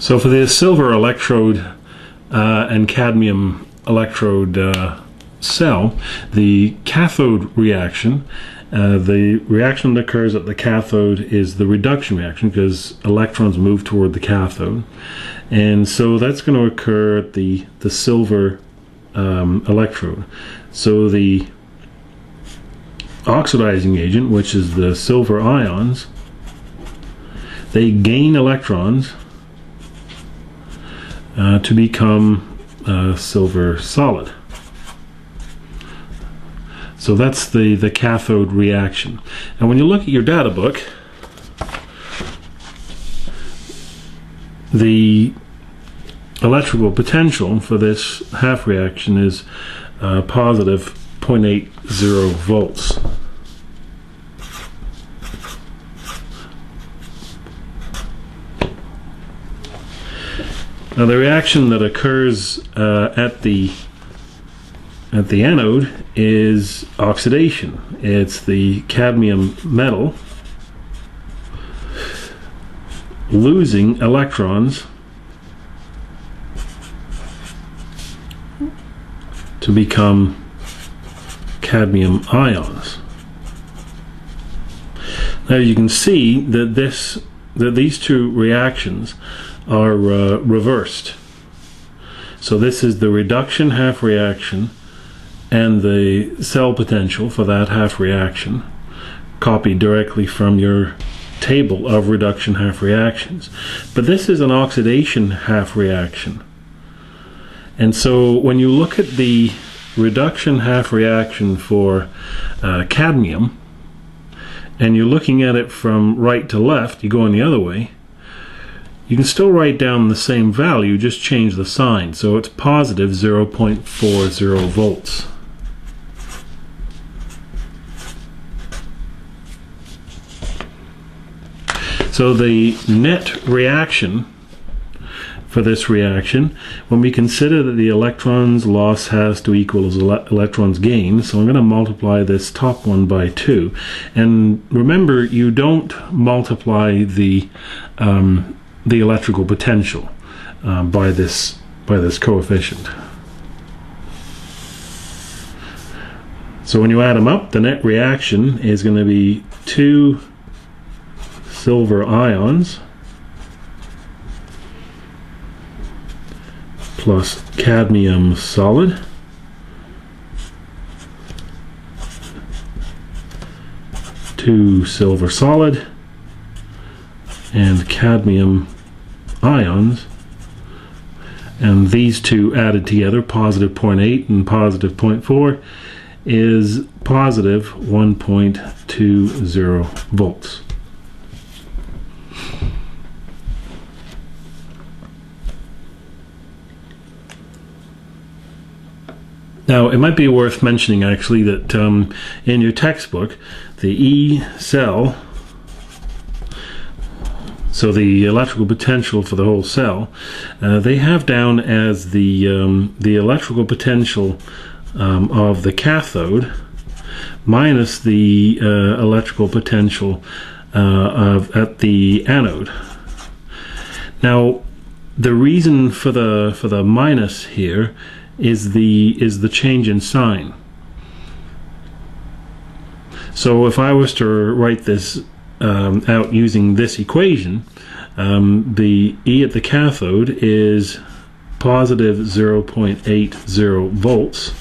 So for the silver electrode and cadmium electrode cell, the cathode reaction, the reaction that occurs at the cathode is the reduction reaction because electrons move toward the cathode, and so that's going to occur at the silver electrode. So the oxidizing agent, which is the silver ions, they gain electrons to become silver solid. So that's the cathode reaction. And when you look at your data book, the electrical potential for this half reaction is positive 0.80 volts. Now the reaction that occurs at the anode is oxidation. It's the cadmium metal losing electrons to become cadmium ions. Now you can see that these two reactions are reversed. So this is the reduction half reaction and the cell potential for that half reaction, copied directly from your table of reduction half reactions. But this is an oxidation half reaction. And so when you look at the reduction half reaction for cadmium, and you're looking at it from right to left, you go in the other way, you can still write down the same value, just change the sign. So it's positive 0.40 volts. So the net reaction for this reaction, when we consider that the electrons loss has to equal as electrons gain, so I'm going to multiply this top one by 2. And remember, you don't multiply the electrical potential by this coefficient. So when you add them up, the net reaction is going to be 2 silver ions plus cadmium solid to silver solid and cadmium ions, and these two added together, positive 0.8 and positive 0.4, is positive 1.20 volts. Now, it might be worth mentioning actually that in your textbook, the E cell, so the electrical potential for the whole cell, they have down as the electrical potential of the cathode minus the electrical potential at the anode. Now, the reason for the minus here is the change in sign. So if I was to write this out using this equation, the E at the cathode is positive 0.80 volts,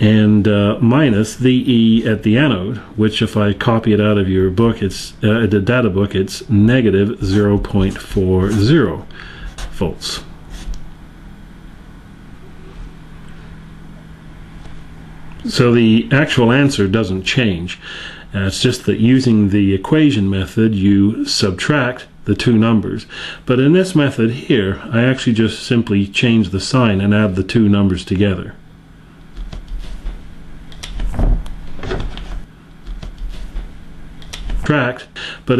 and minus the E at the anode, which if I copy it out of your book, it's the data book, it's negative 0.40 volts. So the actual answer doesn't change. It's just that using the equation method, you subtract the two numbers. But in this method here, I actually just simply change the sign and add the two numbers together. Subtract, but